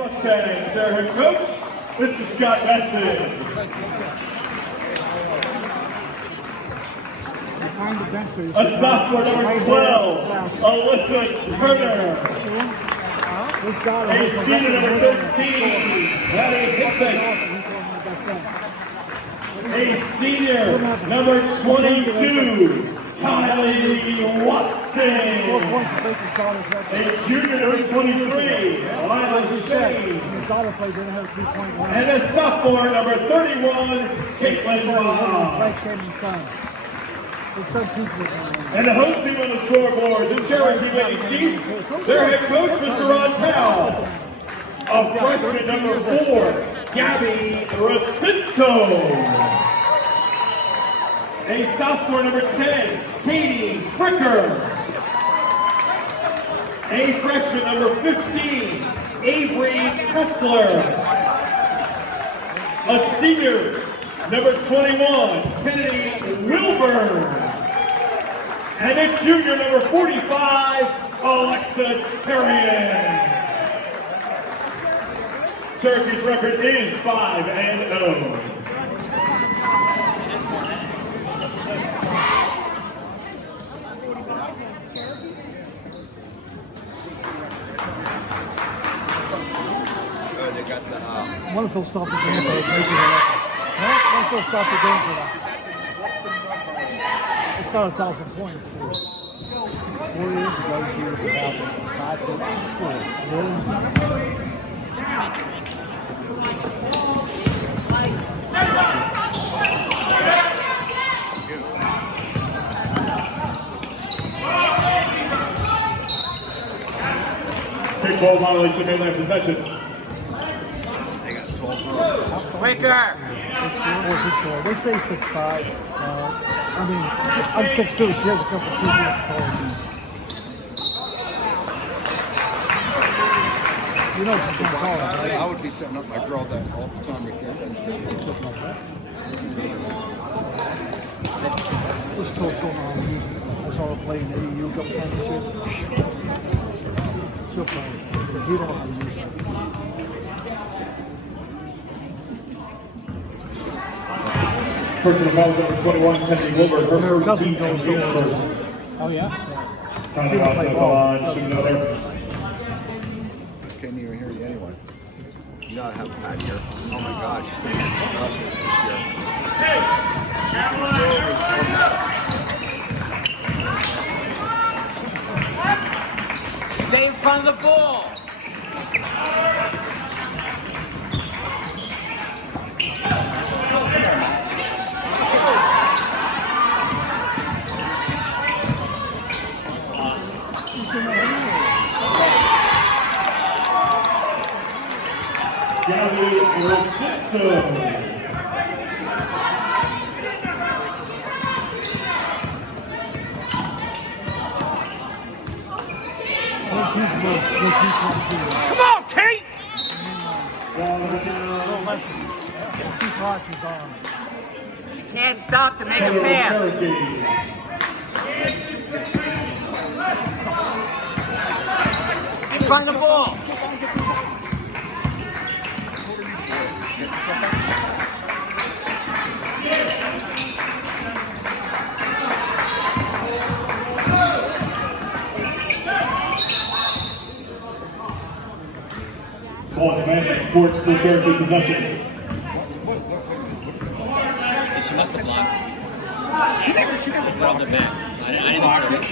Mustangs, their head coach, Mr. Scott Benson. A sophomore, number 12, Alyssa Turner. A senior, number 13, Maddie Hickman. A senior, number 22, Kylie Watson. A junior, number 23, Lila Shane. And a sophomore, number 31, Caitlin Robb. And the home team on the scoreboard, the Cherokee Lady Chiefs, their head coach, Mr. Ron Powell. A freshman, number 4, Gabby Racinto. A sophomore, number 10, Katie Fricker. A freshman, number 15, Avery Kessler. A senior, number 21, Kennedy Wilburn. And a junior, number 45, Alexa Terrian. Cherokee's record is 5-0. What if he'll stop the game for that? What if he'll stop the game for that? It's not 1,000 points. 4 years ago, she was about 5 Big ball violation, mainland possession. Quicker! They say 6'5". I mean, I'm 6'2". She has a couple of 2 years taller than me. You know she's going to call it, right? I would be setting up my girl that all the time with cameras. This coach going on music. I saw her play in the AU a couple times this year. She'll play. You don't know how to use it. Personal fouls number 21, Kennedy Wilbur. Her first team Doesn't go so first. Oh, yeah? County fouls on the line, shoot another. Can't even hear you anyway. You know I have Pat here. Oh my gosh. Stay in front of the ball. Gabby Racinto. Come on, Kate! You can't stop to make a pass. In front of the ball. Ball advances sports the Cherokee possession. She must have blocked. She never blocked it. I didn't block it.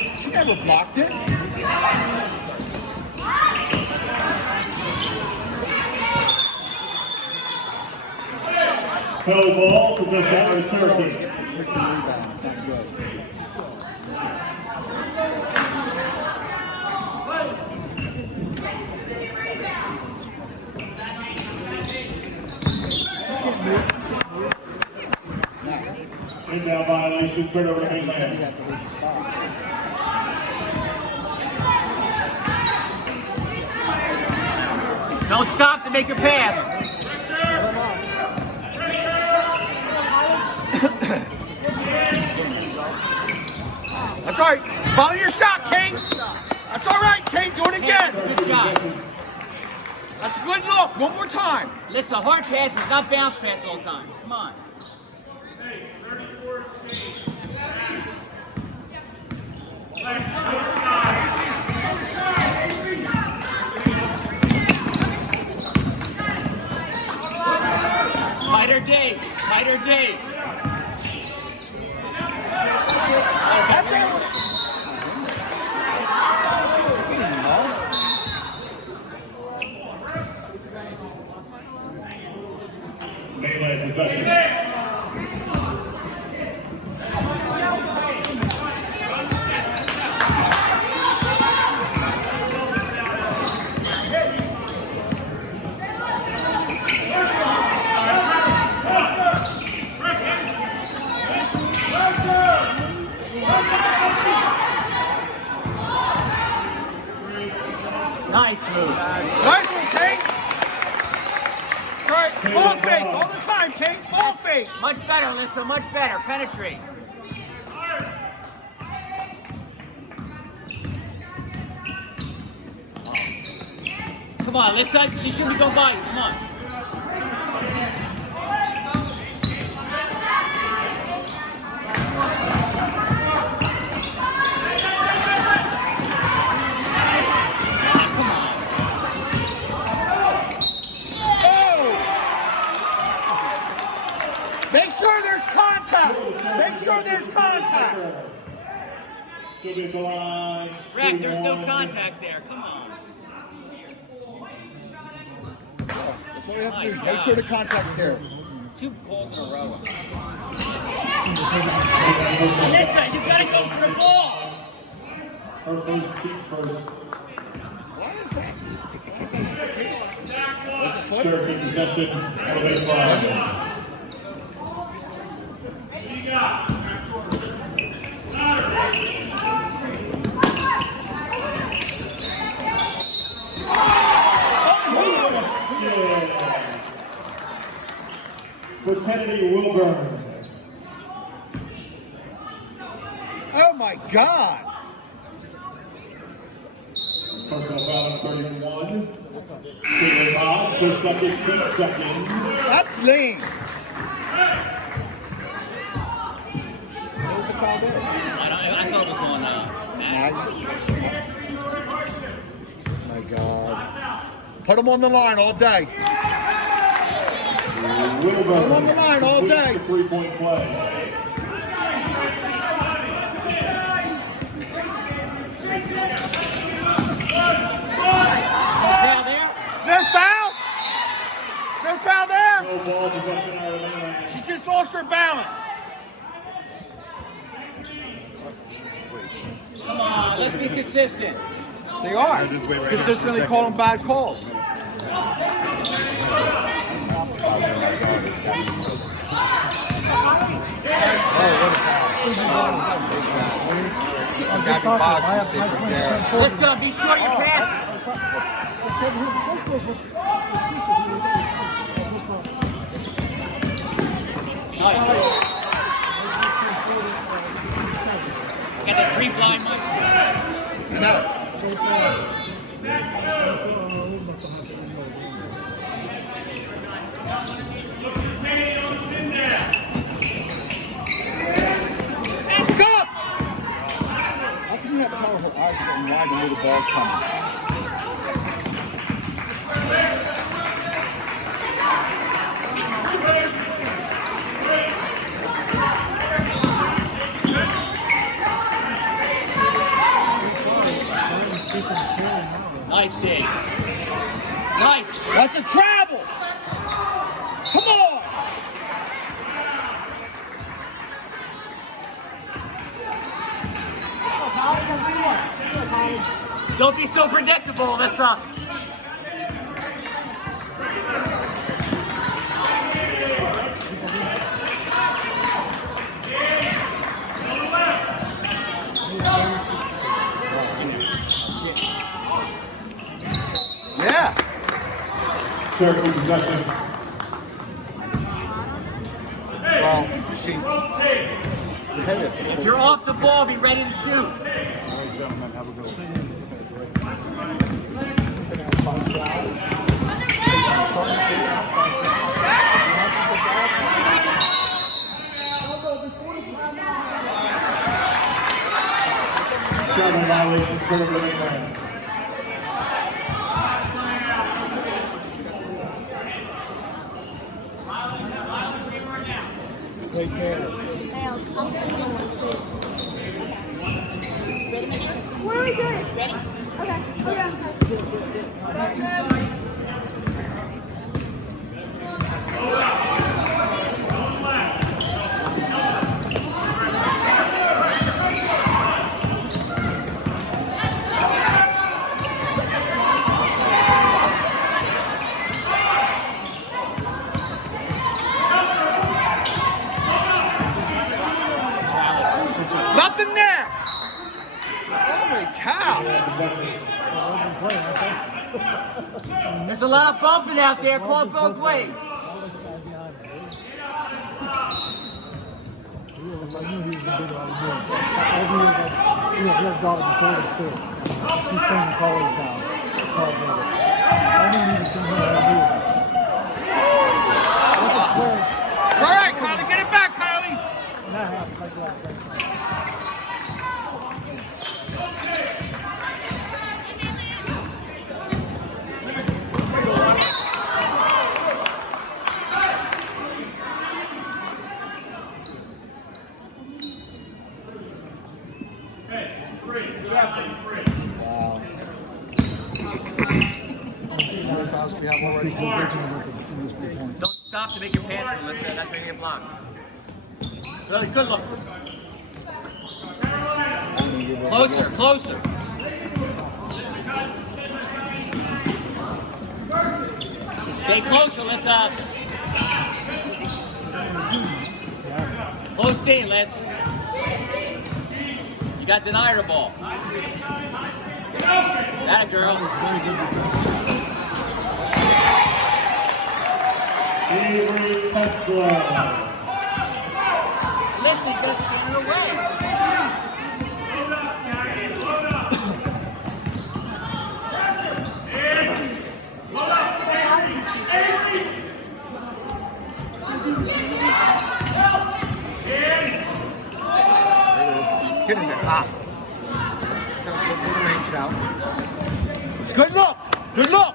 She never blocked it. Held ball, possession by Cherokee. Inbound violation, turnover to mainland. Don't stop to make a pass. That's all right. Follow your shot, King. That's all right, King. Do it again. Good shot. That's a good look. One more time. Listen, a hard pass is not bounce pass all the time. Come on. Tighter Dave. Tighter Dave. Melee possession. Nice move. Nice one, King. Right. Ball fake all the time, King. Ball fake. Much better, Alyssa. Much better. Penetrate. Come on, Alyssa. She shouldn't be going by you. Come on. Make sure there's contact. Make sure there's contact. Still be at the line. Rack, there's no 2-1. contact there. Come on. That's all you have to do is make sure the contact's there. 2 calls in a row. Alyssa, you gotta go for the ball. Her first speaks first. Why is that? Cherokee possession on the baseline. For Kennedy Wilburn. Oh my God! Personal foul on 31. Taylor Haas, first second, 2 seconds. That's lean. What was the foul there? I thought it was on My God. Put him on the line all day. Wilburn. I'm on the line all day. The 3-point play. Foul there? No foul? No foul there? No ball possession Ireland. She just lost her balance. Come on, let's be consistent. They are. Consistently calling bad calls. Let's be sure you pass. Nice. Got the 3 blind ones. No. Stop! How can you not tell her eyes are getting wide and where the ball's coming? Nice, Dave. Nice. That's a travel! Come on! Don't be so predictable, Alyssa. Yeah! Cherokee possession. Well, she's headed. If you're off the ball, be ready to shoot. Travel violation for the man. Right there. What are we doing? Ready? Okay. Nothing there. Holy cow. There's a lot of bumping out there. Call it both ways. I knew he was going to do all the moves. Every year that he had dog before this too. He's playing college now. I knew he was going to do it. All right, Kylie, get it back, Kylie. And that happened like that. Wow. We have already Don't stop to make your pants, Melissa. That's where you get blocked. Really good look. Closer, closer. Stay close, Melissa. Close in, Les. You got denied the ball. That girl. Avery Tesla. Listen, you gotta stand away. Get in there. Ah. It's good look. Good look.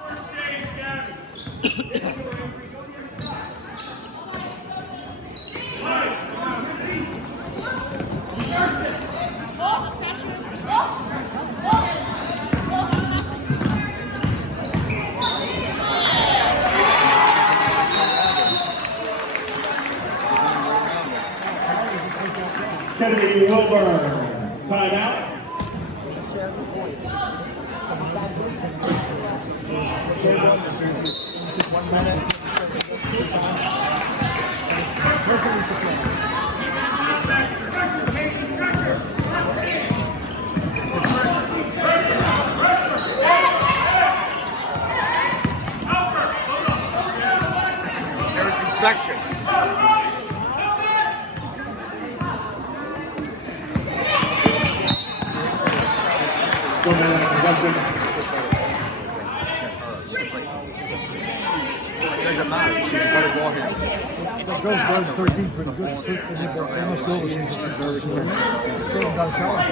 Kennedy Wilburn. Timeout. 1 minute. There's inspection. Doesn't matter. She's got to go here. The girls guarded 13 pretty good. And then the Emma Silva seems to be very good. Still got a challenge.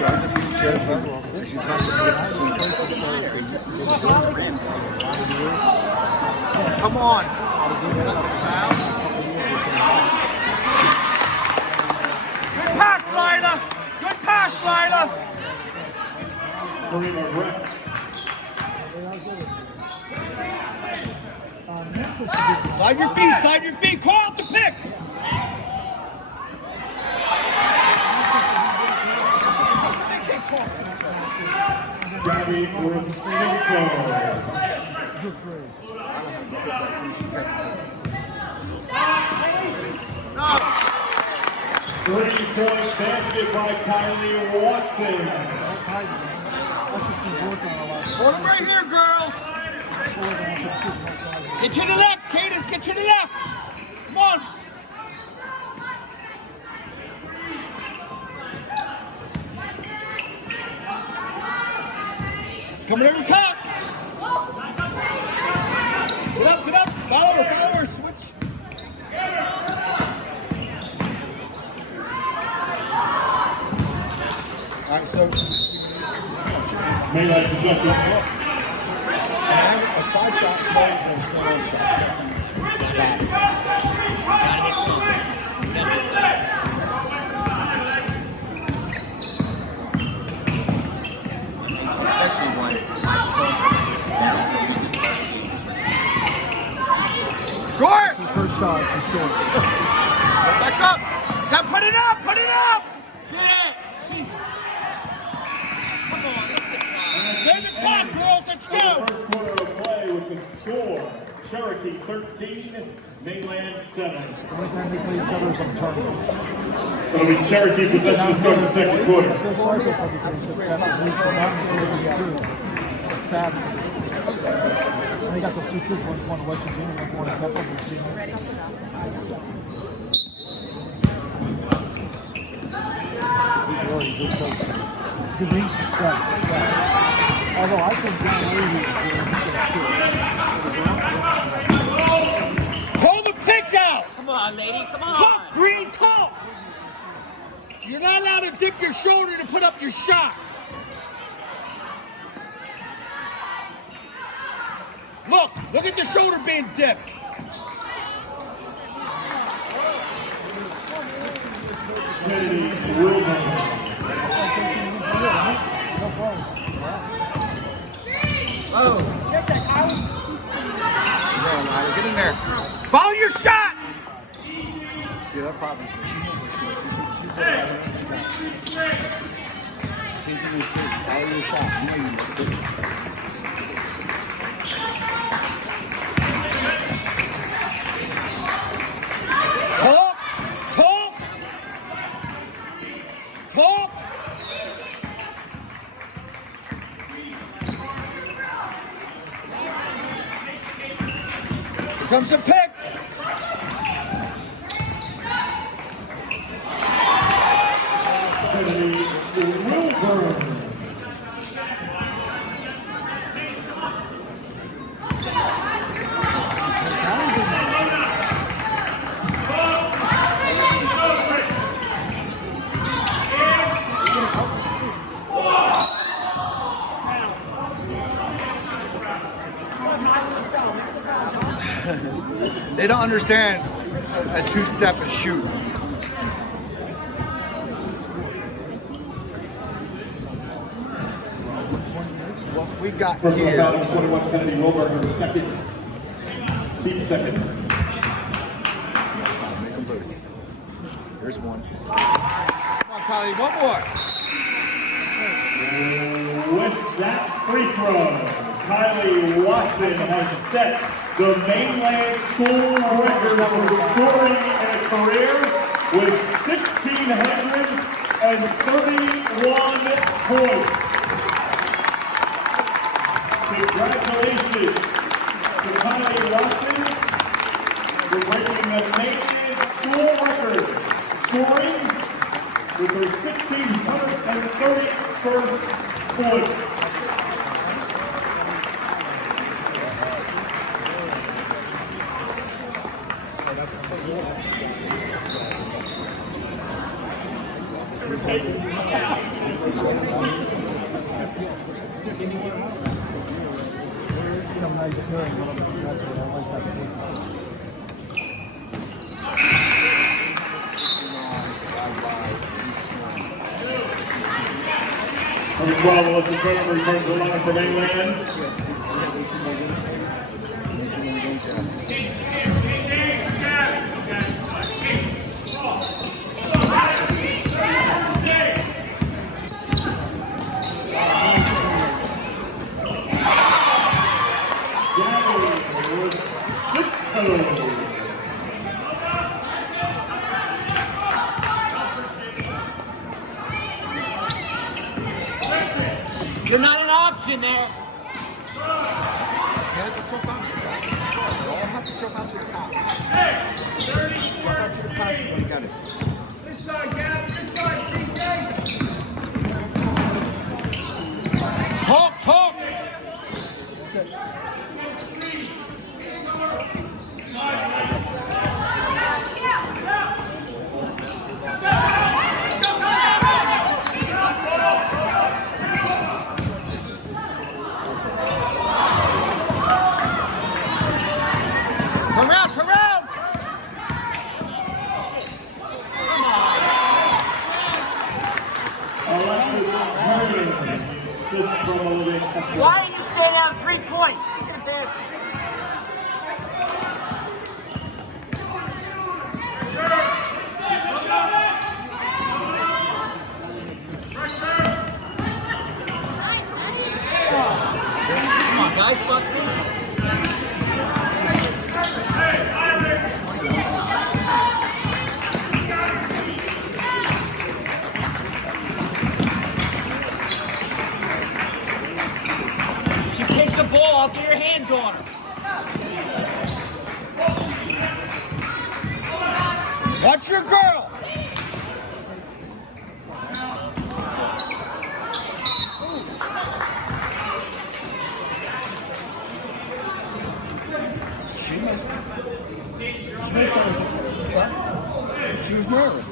Come on. Good pass, Lila. Good pass, Lila. Marina Rex. Slide your feet. Call out the picks. Gabby Rosinko. Good play. Three-point basket by Kylie Watson. That's just been working a lot. Hold them right here, girls. Get to the left, Cadence. Get to the left. Come on. Coming over top. Get up. Follow her. Switch. All right, so Melee possession. And a side shot, small, and a strong shot. Especially when short! The first shot is short. Back up! Now put it up! Put it up! Get it! Come on. Save the clock, girls. Let's go! First quarter of play with the score. Cherokee 13, Mainland 7. The only time they play each other is on tournaments. It'll be Cherokee possession to start the second quarter. Their cycle probably plays just that. At least the one too. It's sad. And they got those 2 troops, one West Virginia, one in Temple, Virginia. Really good coach. Good wings, yeah. Although I think John Lee is Hold the pitch out! Come on, lady. Come on. Talk, Green, talk! You're not allowed to dip your shoulder to put up your shot. Look at the shoulder being dipped. Kennedy Wilman. Oh! Get in there. Follow your shot! Yeah, that probably is. Follow your shot. You know you must it. Talk! Talk! Talk! Here comes the pick! Kennedy Wilburn. They don't understand a two-step and shoot. What we got First one here. foul, 21 Kennedy Wilburn, her second. Team second. Make them booty. Here's one. Come on, Kylie, one more. With that free throw, Kylie Watson has set the Mainland school record for scoring in a career with 1,631 points. Congratulations to Kylie Watson for breaking the Mainland school record, scoring with her 1,631st points. nice pairing. I like that. Number 12, Melissa Turner returns the line from England. You're not an option there. Hands will jump out. You all have to jump out to the top. Jump out to the top when you got it. This side, Gab. This side, CJ. Talk. from Olympic. Why are you staying out 3 points? Get a basket. Come on, guys, fuck me. She takes the ball, I'll get your hands on her. Watch your girl. She missed her. She was nervous.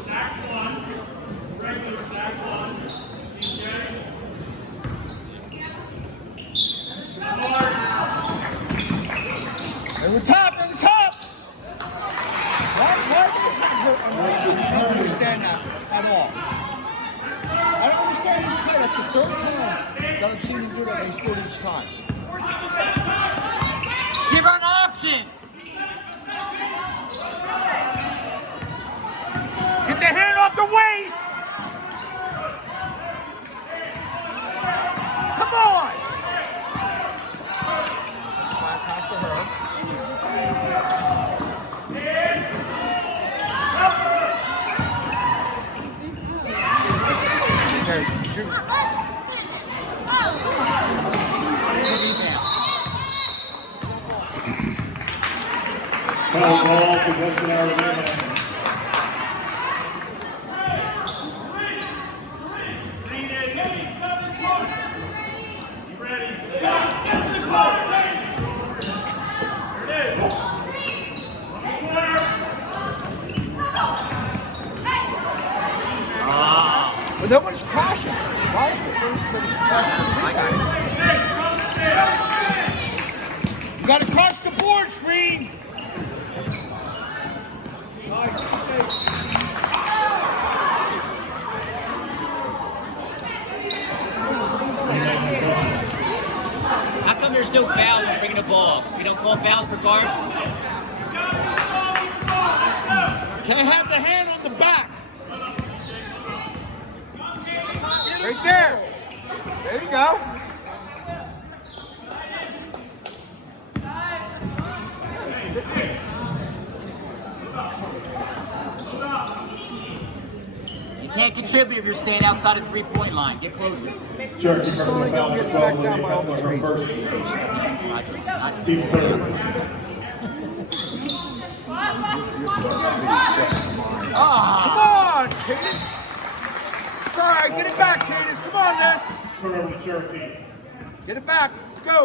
Over top, over top. I don't understand that at all. I don't understand this play. That's the third time that I've seen him do that. They scored each time. Give her an option. Get the hand off the waist. Come on. Flat pass to her. Okay, shoot. Foul ball, possession Arizona. But nobody's crashing. Why is the You gotta crush the boards, Green. How come there's no fouls when bringing the ball? We don't call fouls for guards? Can't have the hand on the back. Right there. There you go. You can't contribute if you're staying outside the 3-point line. Get closer. Cherokee She's personal only foul gonna number get 12 smacked will down be by all the personal number trees. first. Team's third. Come on, Cadence. It's all right. Get it back, Cadence. Come on, Miss. Turnover to Cherokee. Get it back. Let's go.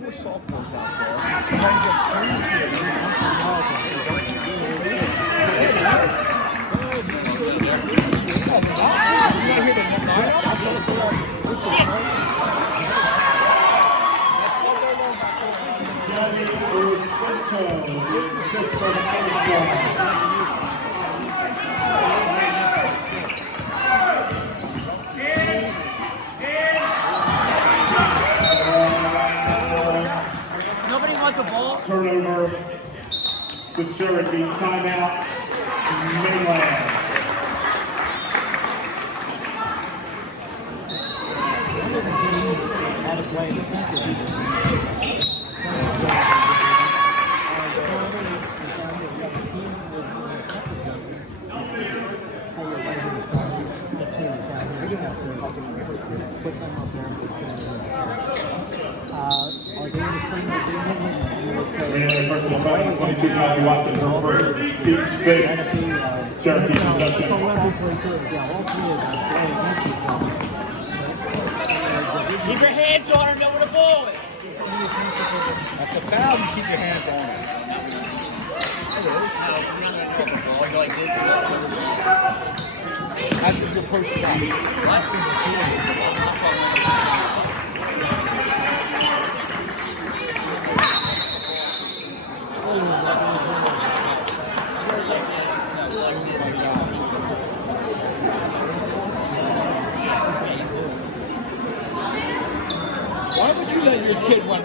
More sophomores out there. Playing Nobody wants the ball. Turnover to Cherokee. Timeout. Mainland. Mainland personal foul number 22, Kylie Watson, her first team spit. Cherokee possession. Keep your hands on her, know where the ball is. That's a foul. You keep your hands on it. That's what you're supposed to do.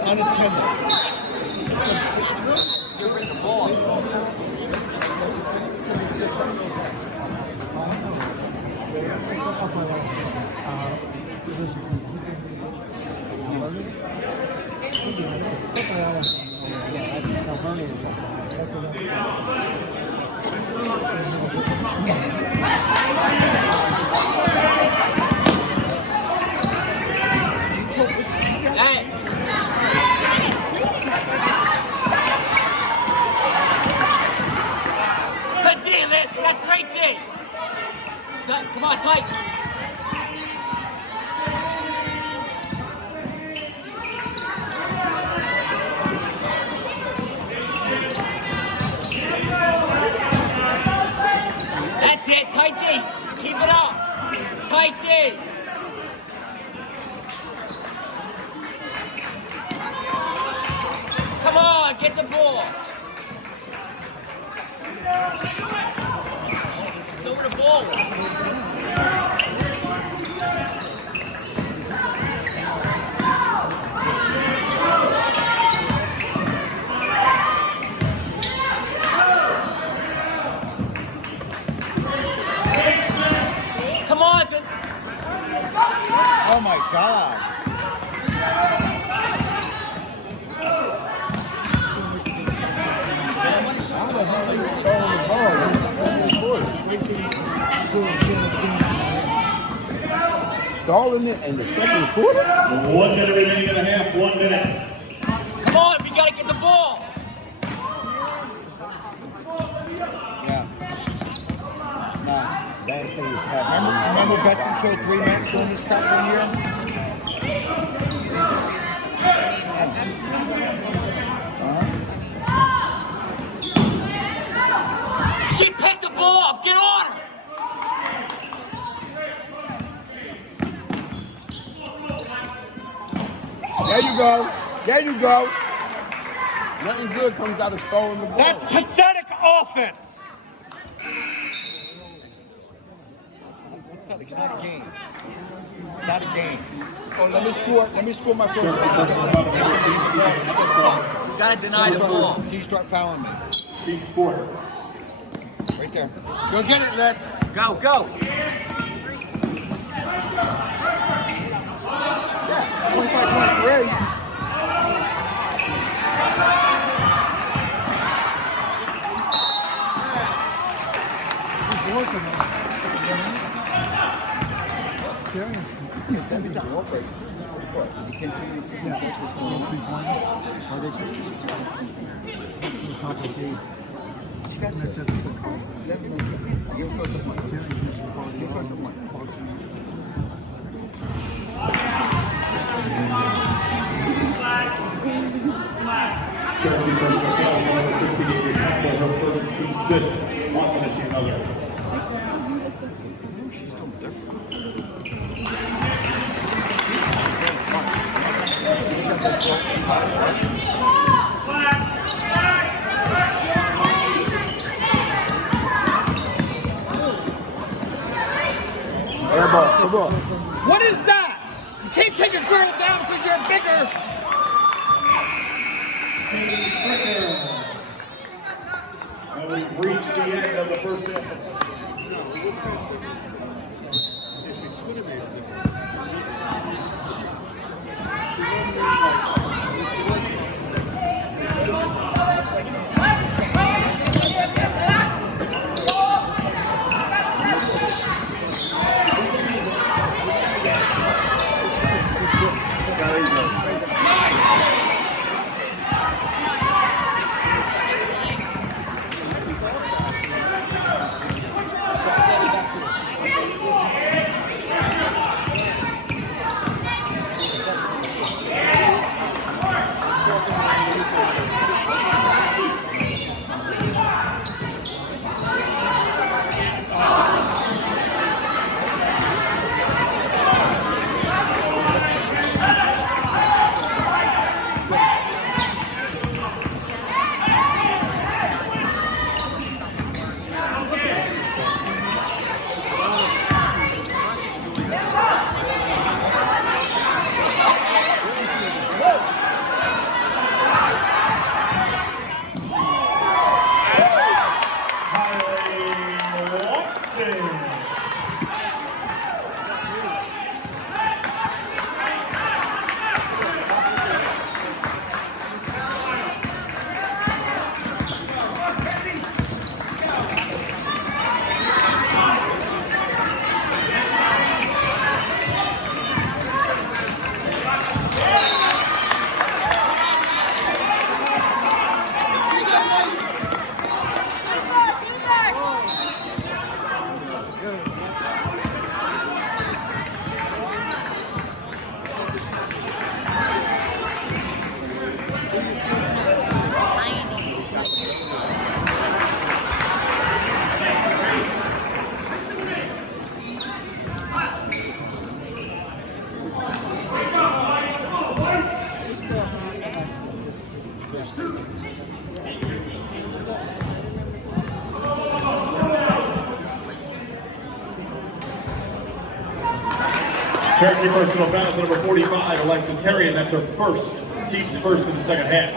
unattended. You're bringing the ball. Hey. Good D, Liz. That's great D. Scott, come on, tight. That's it, tight D. Keep it up. Tight D. Come on, get the ball. Go with the ball. Come on. Oh my God. Stalling it in the second quarter? 1 minute remaining in the half, 1 minute. Come on, we gotta get the ball. Yeah. Nah. That thing is happening. Remember Betson killed 3 men during his cup 1 year? She picked the ball up. Get on her. There you go. There you go. Nothing good comes out of stalling the ball. That's pathetic offense. It's not a game. It's not a game. Oh, let me score my first. You gotta deny the ball. You start fouling me. Team sport. Right there. Go get it, Les. Go, go. 25-23. Cherokee first to foul, number 58, Hassel, her first, Team Smith, Watson to shoot another. Airball, come on. What is that? You can't take a girl down because you're bigger. And we've reached the end of the first half. Cherokee personal foul to number 45, Alexa Terrian. That's her first. Team's first in the second half.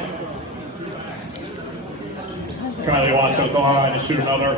Kylie Watts on the line to shoot another.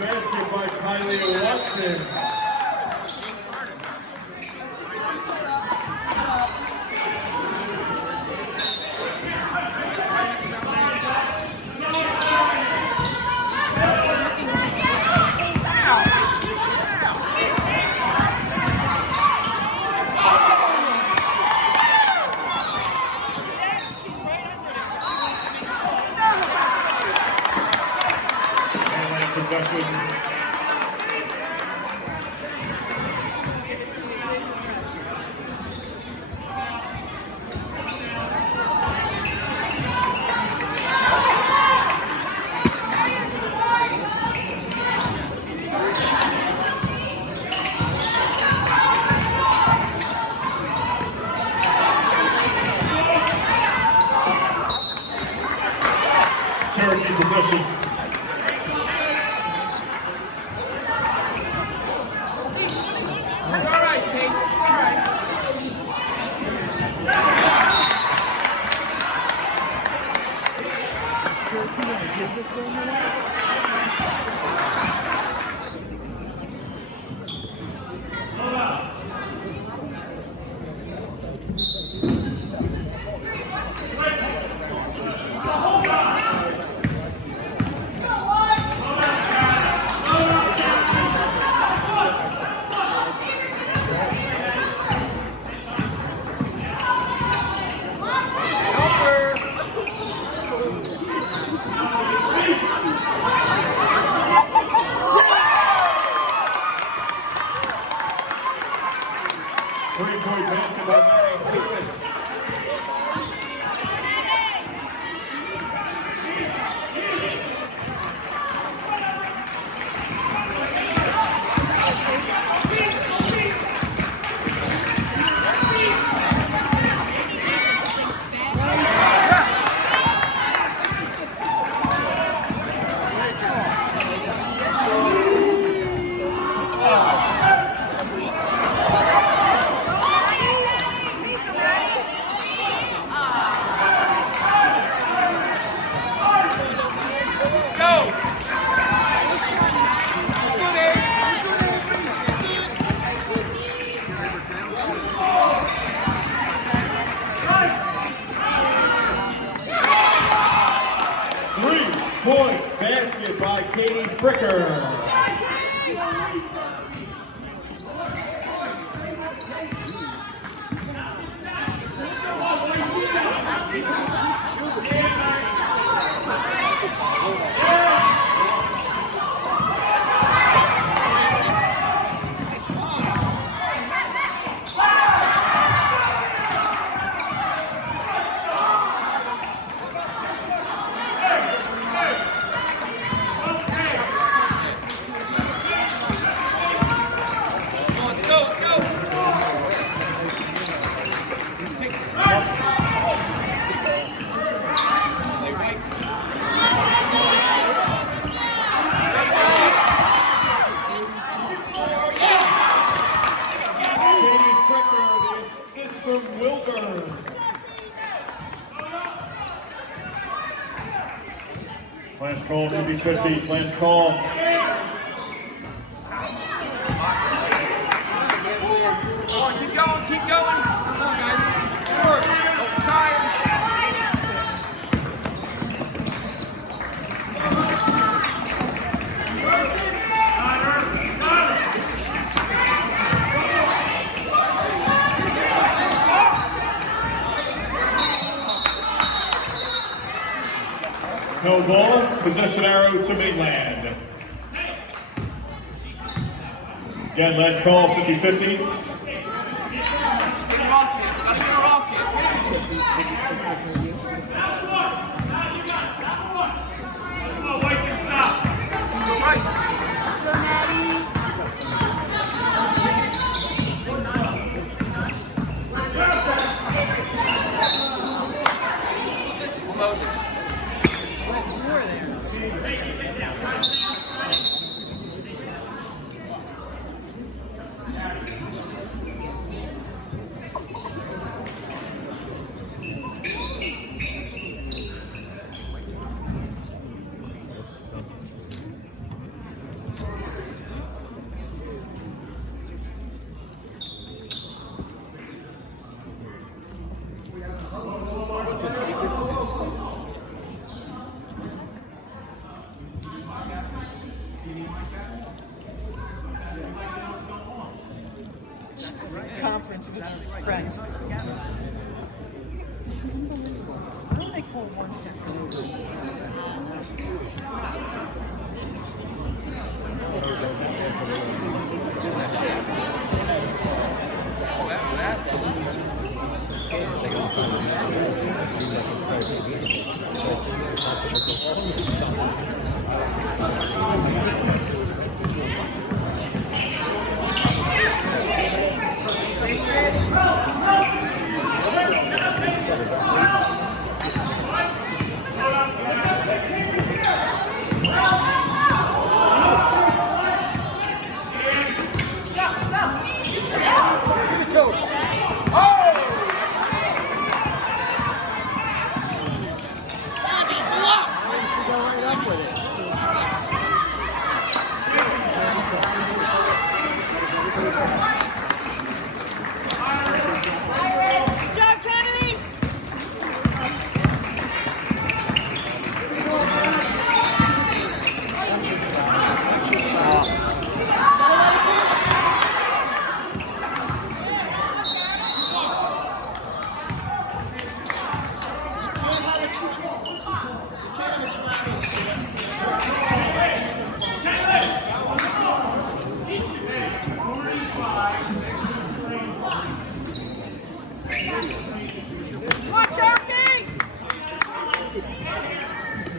Basket by Kylie Watson. Possession. Cherokee possession. Three-point basket by Mary Higgins. Three-point basket by Katie Fricker. 50-50s, last call. Keep going, keep going. Come on, guys. Forward. Don't tire. No ball, possession arrow to Midland. Again, last call, 50-50s. Conference with our friend. Why don't they call one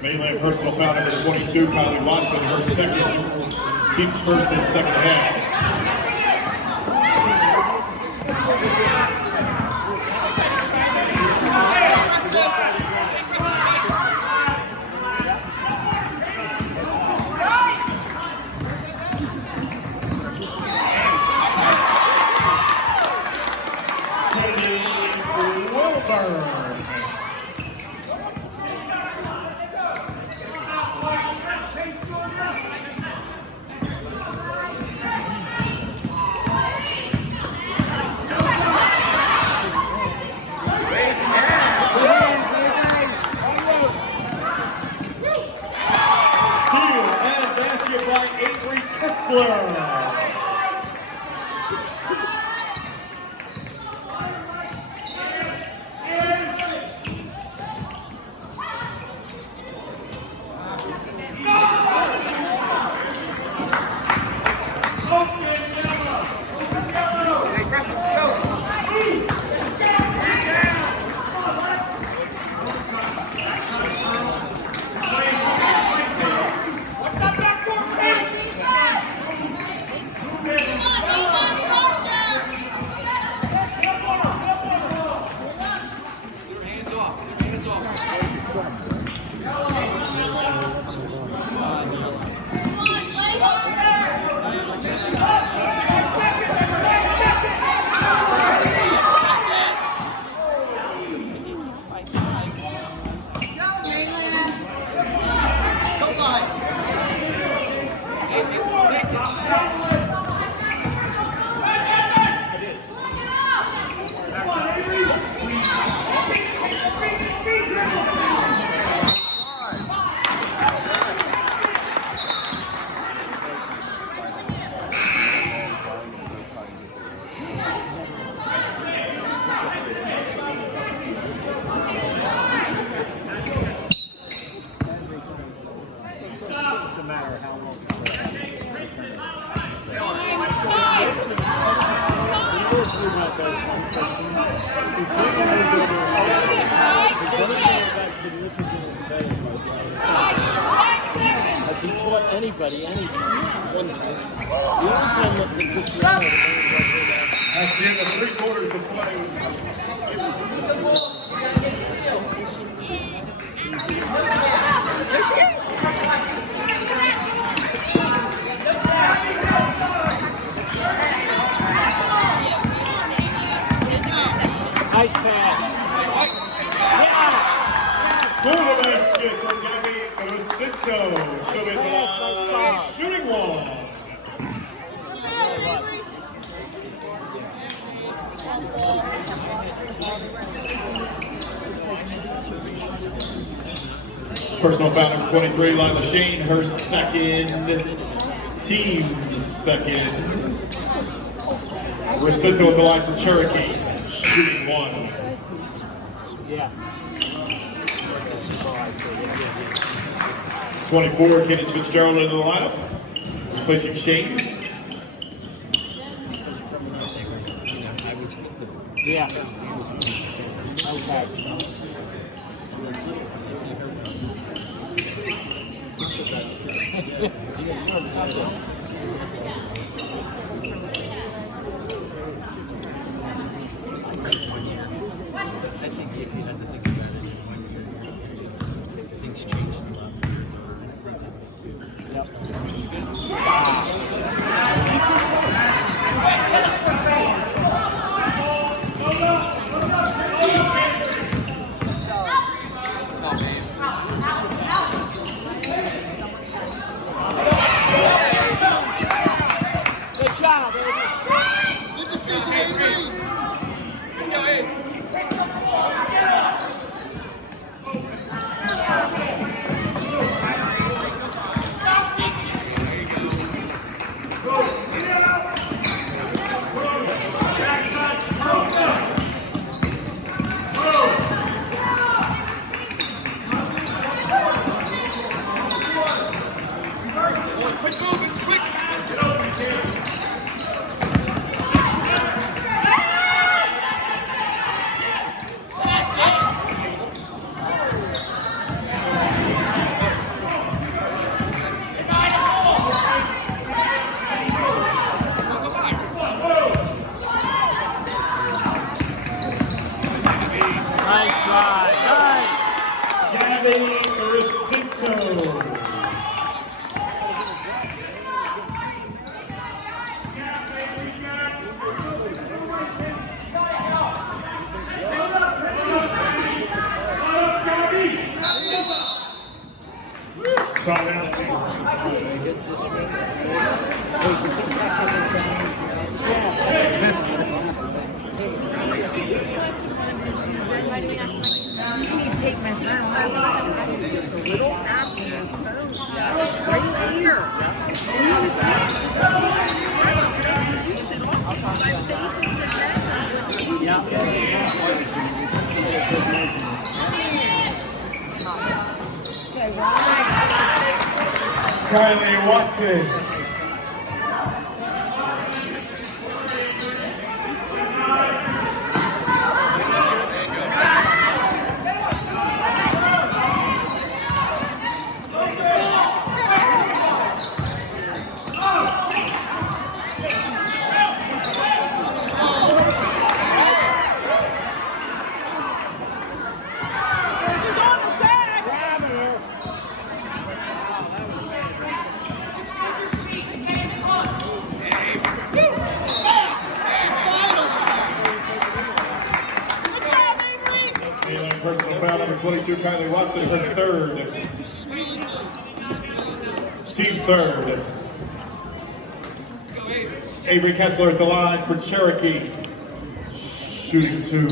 Mainland personal foul number 22, Kylie Watson, her second. Team's first and second half. doesn't matter how long. Has he taught anybody anything? One time. The only time that the Cristiano That's the end of 3/4 of play. Nice pass. Score the basket for Gabby Rosinto. She'll be the shooting wall. Personal foul number 23, Lila Shane, her second, team's second. Rosinto at the line for Cherokee, shooting 1. Yeah. 24, Kenneth Fitzgerald into the lineup, replacing Shane. Yeah. Okay. I think if you had to think about it in 1 year, things changed a lot. Good job, baby. Good decision, AB. Quick moving, quick. Nice drive. Nice. Gabby Rosinto. Take my son. It's a little after your phone. Right here. And he was Kylie Watson. Personal foul number 22, Kylie Watson, her third. Team's third. Avery Kessler at the line for Cherokee. Shooting 2.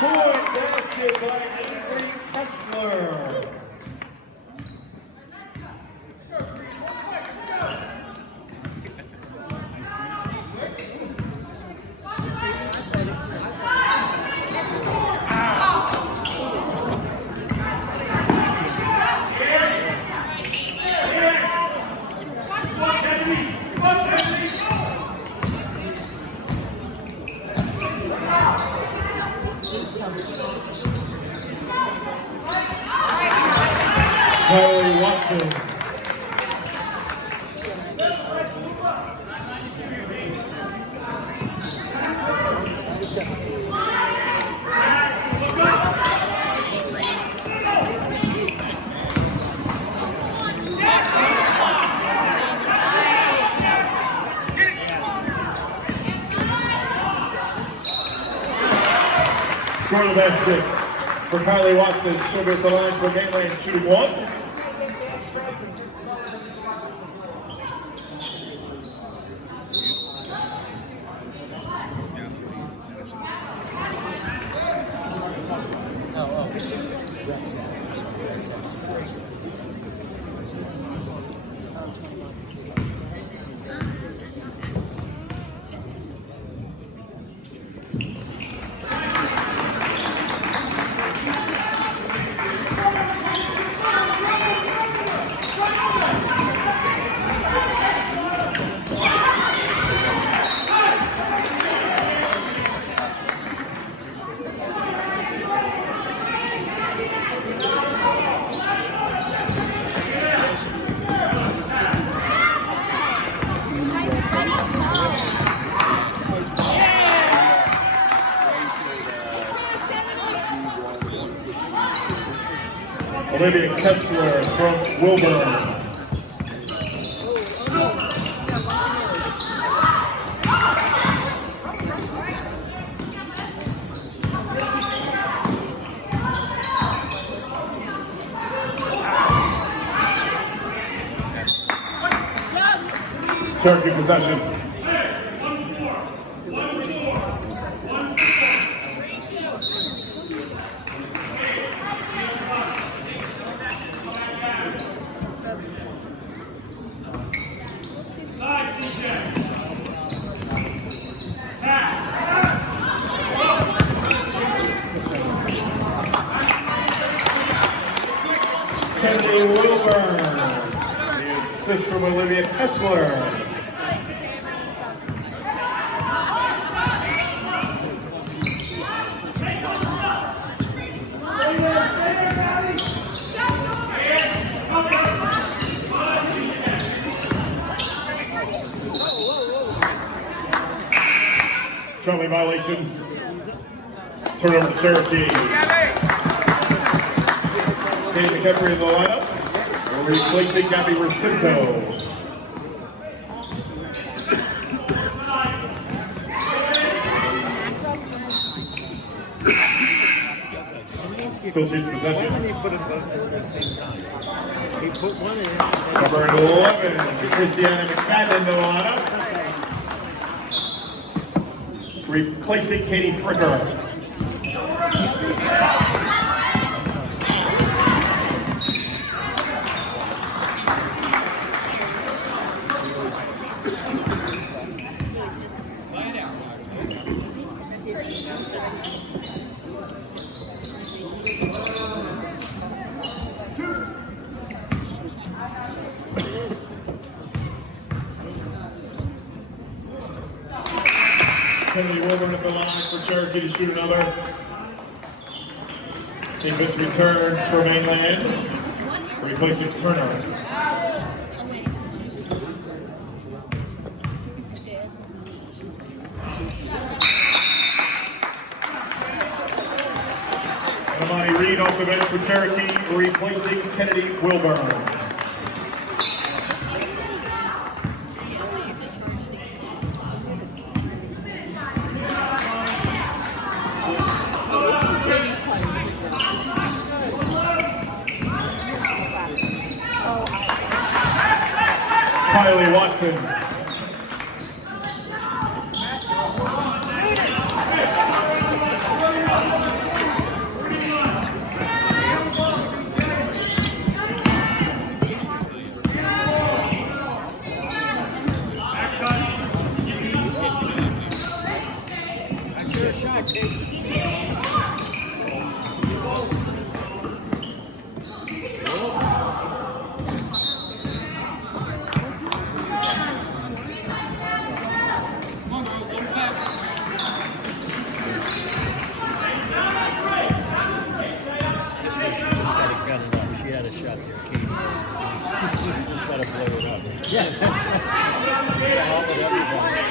3-point basket by Avery Kessler. Kylie Watson. Score the basket for Kylie Watson. She'll be at the line for Mainland shooting 1. Olivia Kessler from Wilburn. Cherokee possession. Kennedy Wilburn, the assist from Olivia Kessler. Trolley violation. Turnover to Cherokee. Katie McCaffrey in the lineup. Replacing Gabby Racinto. Still chasing possession. When you put them both in at the same time, he put one in. Number 11, Christiana McFadden in the lineup. Replacing Katie Fricker. Kennedy Wilburn at the line for Cherokee to shoot another. Defense returns for Mainland, replacing Turner. Amani Reed off the bench for Cherokee, replacing Kennedy Wilburn. Kylie Watson. shot, Kate. She had a shot there, Katie. Just gotta blow it up. All of everybody.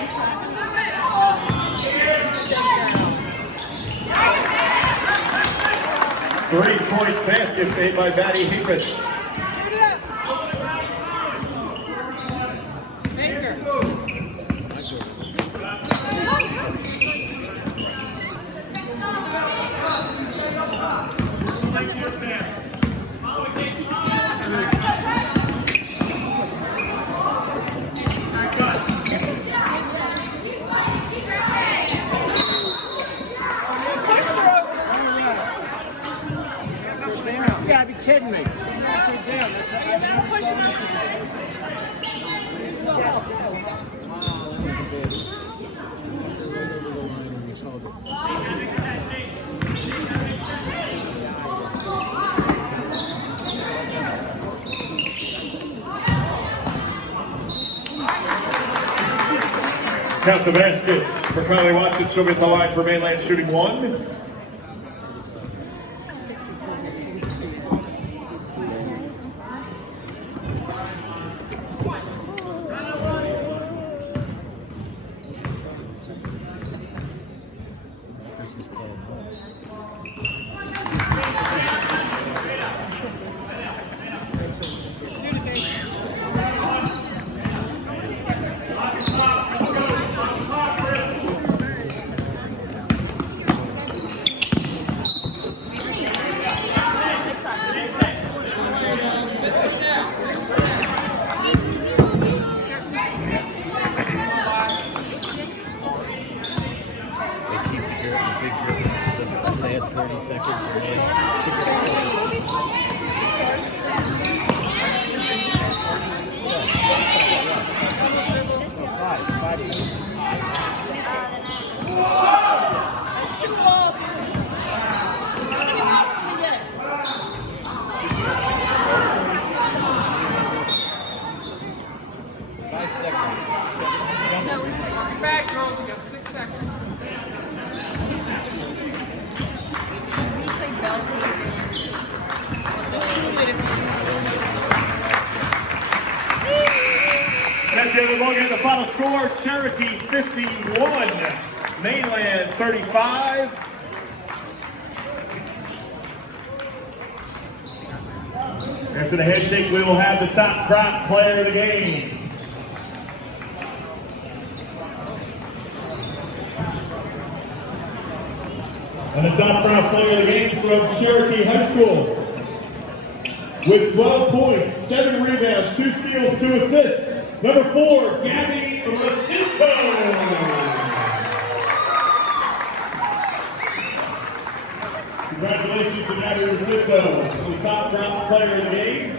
3-point basket made by Maddie Hinkman. You gotta be kidding me. Count the baskets for Kylie Watson. She'll be at the line for Mainland shooting 1. Big grip into the last 30 seconds. Back, girls. You got 6 seconds. We play Bell That's it. We're looking at the final score. Cherokee 51, Mainland 35. After the handshake, we will have the top prop player of the game. And the top prop player of the game from Cherokee High School with 12 points, 7 rebounds, 2 steals, 2 assists. Number 4, Gabby Racinto. Congratulations to Gabby Racinto, the top prop player of the game.